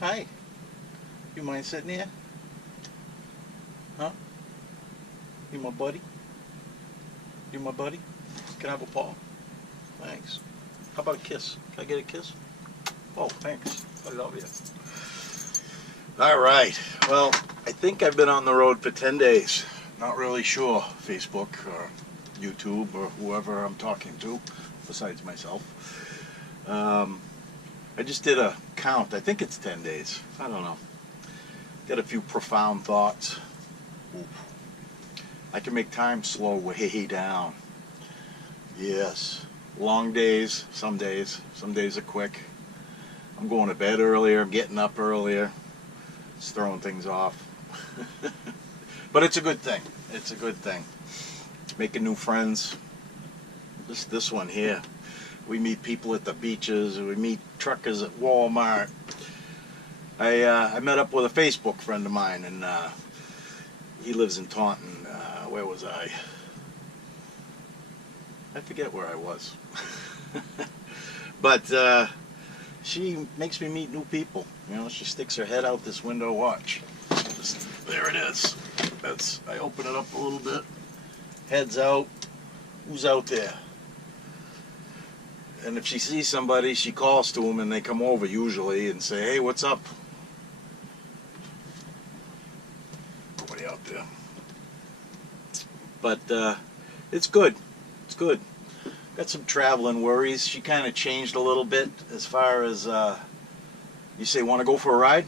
Hi. You mind sitting here? Huh? You my buddy? You my buddy? Can I have a paw? Thanks. How about a kiss? Can I get a kiss? Oh, thanks. I love you. All right. Well, I think I've been on the road for 10 days. Not really sure. Facebook or YouTube or whoever I'm talking to, besides myself. I just did a count. I think it's 10 days. I don't know. Got a few profound thoughts. I can make time slow way down. Yes. Long days. Some days are quick. I'm going to bed earlier. I'm getting up earlier. It's throwing things off. But it's a good thing. It's a good thing. Making new friends. This one here. We meet people at the beaches. We meet truckers at Wal-Mart. I met up with a Facebook friend of mine, and he lives in Taunton. Where was I? I forget where I was. But she makes me meet new people. You know, she sticks her head out this window. Watch. There it is. I open it up a little bit. Head's out. Who's out there? And if she sees somebody, she calls to them, and they come over usually and say, "Hey, what's up?" Nobody out there. But it's good. It's good. Got some traveling worries. She kind of changed a little bit as far as you say, "Want to go for a ride?"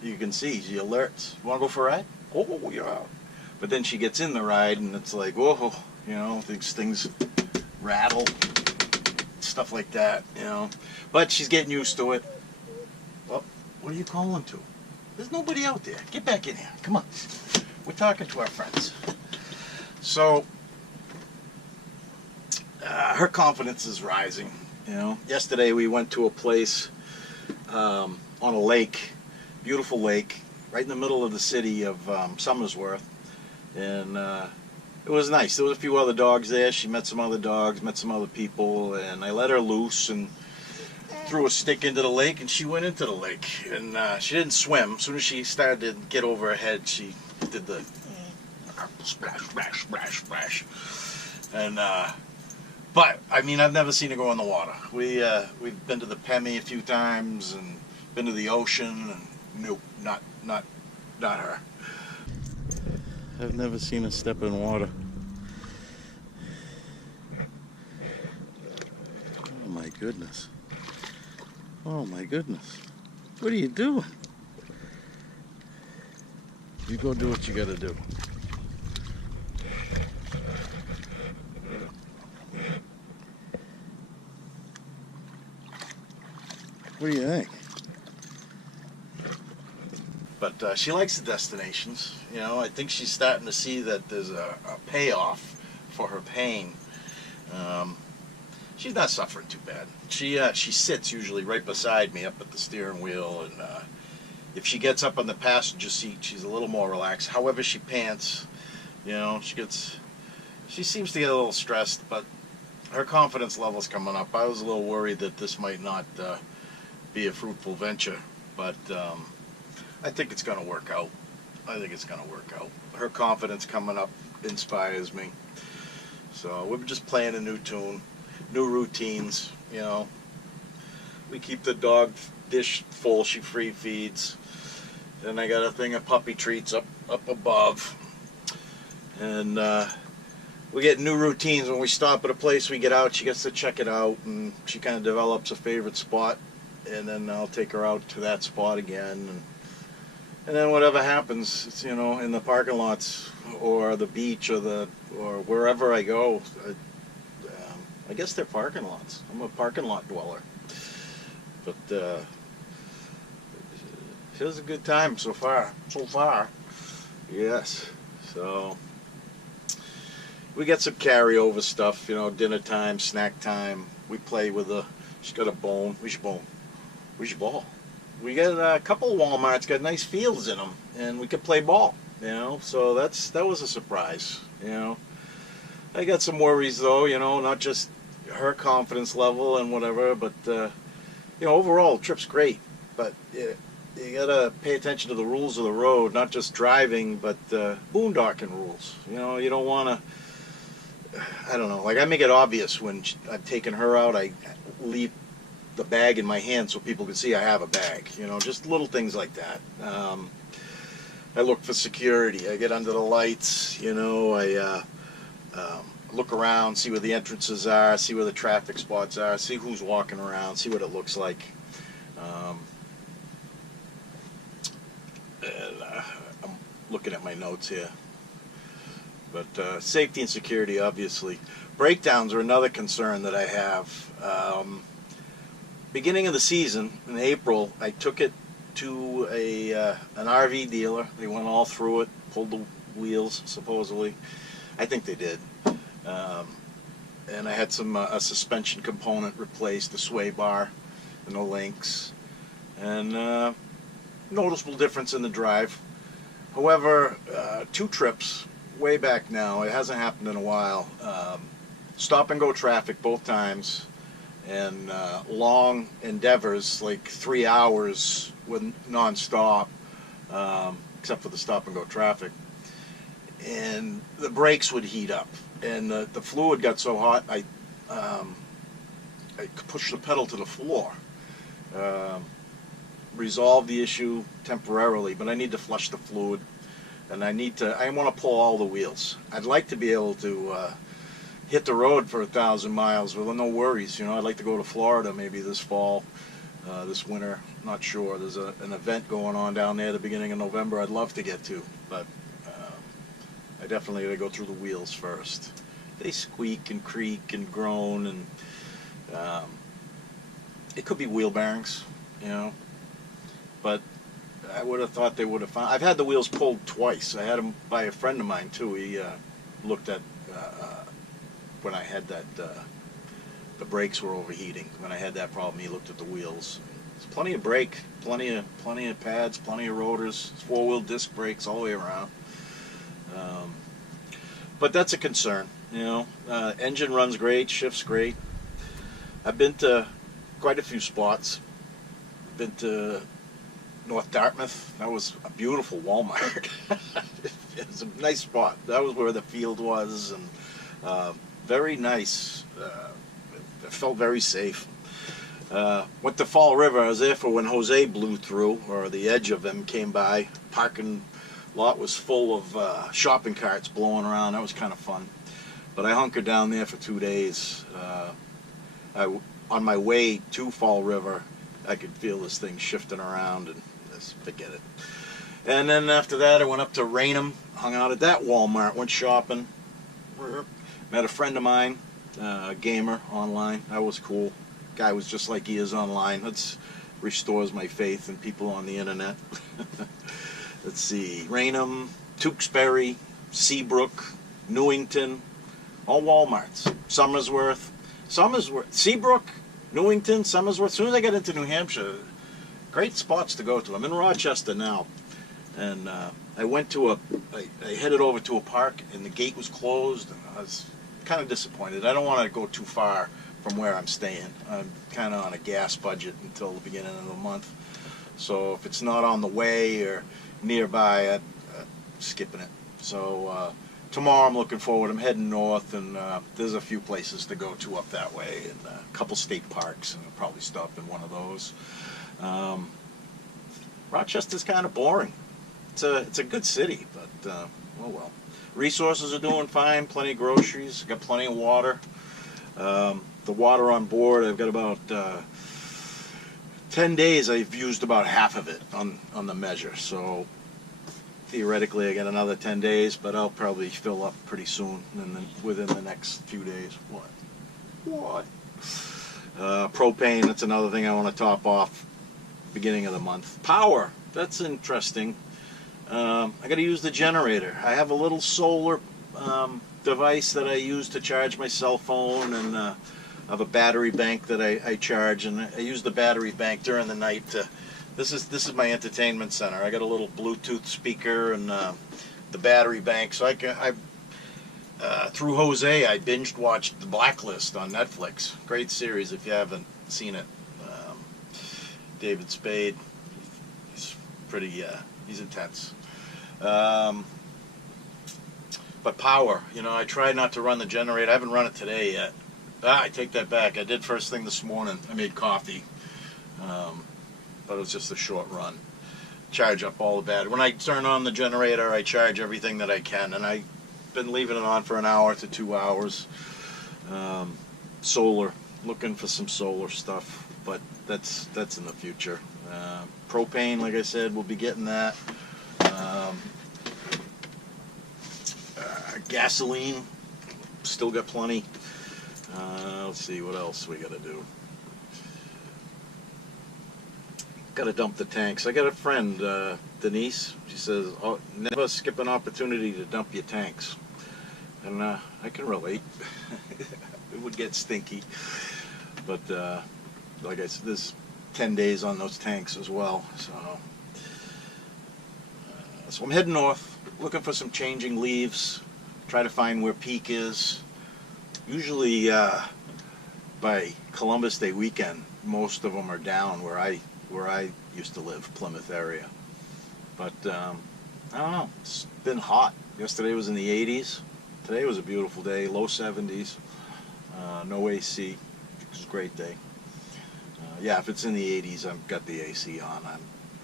You can see she alerts. "Want to go for a ride?" "Oh, yeah." But then she gets in the ride, and it's like, whoa, you know, these things rattle, stuff like that, you know. But she's getting used to it. Well, what are you calling to? There's nobody out there. Get back in here. Come on. We're talking to our friends. So, her confidence is rising, you know. Yesterday we went to a place on a lake, beautiful lake, right in the middle of the city of Somersworth. And it was nice. There was a few other dogs there. She met some other dogs, met some other people, and I let her loose and threw a stick into the lake, and she went into the lake. And she didn't swim. As soon as she started to get over her head, she did the splash, splash, splash, splash. And but I mean, I've never seen her go in the water. We've been to the Pemi a few times and been to the ocean, and nope, not her. I've never seen her step in water. Oh my goodness. Oh my goodness. What are you doing? You go do what you gotta do. What do you think? But she likes the destinations. You know, I think she's starting to see that there's a payoff for her pain. She's not suffering too bad. She sits usually right beside me up at the steering wheel, and if she gets up on the passenger seat, she's a little more relaxed. However she pants, you know, she seems to get a little stressed, but her confidence level's coming up. I was a little worried that this might not be a fruitful venture, but I think it's going to work out. I think it's going to work out. Her confidence coming up inspires me. So we're just playing a new tune, new routines, you know. We keep the dog dish full. She free feeds. Then I got a thing of puppy treats up above. And we get new routines. When we stop at a place, we get out, she gets to check it out, and she kind of develops a favorite spot. And then I'll take her out to that spot again. And then whatever happens, it's, you know, in the parking lots or the beach or wherever I go. I guess they're parking lots. I'm a parking lot dweller. But it was a good time so far. So far, yes. So we got some carryover stuff, you know, dinner time, snack time. We play with her. She's got a bone. We should bone. We should ball. We got a couple of Wal-Marts, got nice fields in them, and we could play ball, you know, so that was a surprise, you know. I got some worries, though, you know, not just her confidence level and whatever, but, you know, overall, the trip's great. but you gotta pay attention to the rules of the road, not just driving, but boondocking rules. You know, you don't want to, I don't know, like I make it obvious when I'm taking her out, I leave the bag in my hand so people can see I have a bag. You know, just little things like that. I look for security. I get under the lights. You know, I look around, see where the entrances are, see where the traffic spots are, see who's walking around, see what it looks like. I'm looking at my notes here. But safety and security, obviously. Breakdowns are another concern that I have. Beginning of the season, in April, I took it to an RV dealer. They went all through it, pulled the wheels, supposedly. I think they did. And I had a suspension component replaced, the sway bar and the links. And noticeable difference in the drive. However, 2 trips way back now, it hasn't happened in a while. Stop and go traffic both times, and long endeavors like 3 hours with non-stop, except for the stop and go traffic. And the brakes would heat up, and the fluid got so hot I pushed the pedal to the floor. Resolve the issue temporarily, but I need to flush the fluid, and I want to pull all the wheels. I'd like to be able to hit the road for 1,000 miles with no worries. You know, I'd like to go to Florida maybe this fall, this winter. Not sure. There's an event going on down there at the beginning of November. I'd love to get to, but I definitely got to go through the wheels first. They squeak and creak and groan, and it could be wheel bearings, you know. But I would have thought they would have found. I've had the wheels pulled twice. I had them by a friend of mine too. He looked at when I had that the brakes were overheating. When I had that problem, he looked at the wheels. There's plenty of brake, plenty of pads, plenty of rotors, 4-wheel disc brakes all the way around. But that's a concern, you know. Engine runs great, shifts great. I've been to quite a few spots. Been to North Dartmouth. That was a beautiful Wal-Mart. It was a nice spot. That was where the field was, and very nice. It felt very safe. Went to Fall River. I was there for when Jose blew through, or the edge of him came by. Parking lot was full of shopping carts blowing around. That was kind of fun. But I hunkered down there for 2 days. On my way to Fall River, I could feel this thing shifting around, and just forget it. And then after that, I went up to Raynham, hung out at that Wal-Mart, went shopping. Met a friend of mine, a gamer online. That was cool. Guy was just like he is online. That restores my faith in people on the internet. Let's see, Raynham, Tewksbury, Seabrook, Newington, all Wal-Marts. Somersworth, Seabrook, Newington, Somersworth. As soon as I get into New Hampshire, great spots to go to. I'm in Rochester now, and I headed over to a park, and the gate was closed, and I was kind of disappointed. I don't want to go too far from where I'm staying. I'm kind of on a gas budget until the beginning of the month, so if it's not on the way or nearby, I'm skipping it. So tomorrow I'm looking forward. I'm heading north, and there's a few places to go to up that way, and a couple state parks, and I'll probably stop in one of those. Rochester's kind of boring. It's a good city, but oh well. Resources are doing fine. Plenty of groceries. Got plenty of water. The water on board, I've got about 10 days. I've used about half of it on the measure. So theoretically, I got another 10 days, but I'll probably fill up pretty soon, within the next few days. What? Propane. That's another thing I want to top off. Beginning of the month. Power. That's interesting. I got to use the generator. I have a little solar device that I use to charge my cell phone, and I have a battery bank that I charge, and I use the battery bank during the night. This is my entertainment center. I got a little Bluetooth speaker and the battery bank, so through Jose, I binged watched the Blacklist on Netflix. Great series if you haven't seen it. David Spade. He's pretty, he's intense. But power, you know, I try not to run the generator. I haven't run it today yet. I take that back. I did first thing this morning. I made coffee. But it was just a short run. Charge up all the battery. When I turn on the generator, I charge everything that I can, and I've been leaving it on for an hour to 2 hours. Solar, looking for some solar stuff, but that's in the future. Propane, like I said, we'll be getting that. Gasoline, still got plenty. Let's see what else we got to do. Got to dump the tanks. I got a friend, Denise. She says, "Oh, never skip an opportunity to dump your tanks," and I can relate. It would get stinky, but like I said, there's 10 days on those tanks as well. So I'm heading north, looking for some changing leaves. Try to find where peak is. Usually by Columbus Day weekend, most of them are down where I used to live, Plymouth area. But I don't know, it's been hot. Yesterday was in the 80s. Today was a beautiful day, low 70s. No AC. It was a great day. Yeah, if it's in the 80s, I've got the AC on. I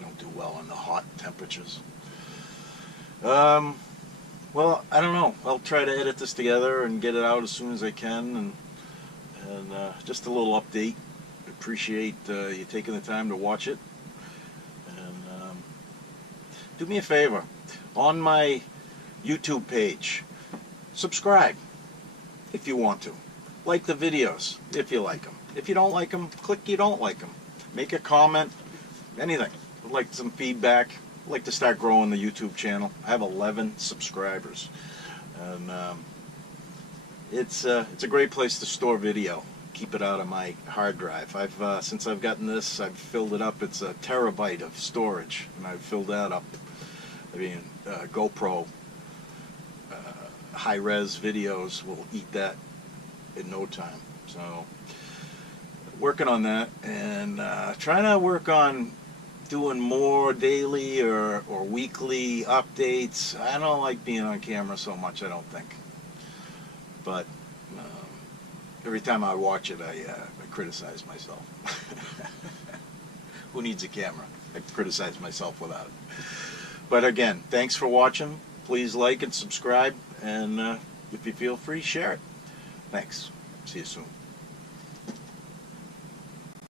don't do well in the hot temperatures. Well, I don't know. I'll try to edit this together and get it out as soon as I can. And just a little update. Appreciate you taking the time to watch it. And do me a favor. On my YouTube page, subscribe if you want to. Like the videos if you like them. If you don't like them, click you don't like them. Make a comment, anything. I'd like some feedback. I'd like to start growing the YouTube channel. I have 11 subscribers. And it's a great place to store video. Keep it out of my hard drive. Since I've gotten this, I've filled it up. It's a terabyte of storage, and I've filled that up. I mean, GoPro high-res videos will eat that in no time. So, working on that, and trying to work on doing more daily or weekly updates. I don't like being on camera so much, I don't think. But every time I watch it, I criticize myself. Who needs a camera? I criticize myself without it. But again, thanks for watching. Please like and subscribe, and if you feel free, share it. Thanks. See you soon.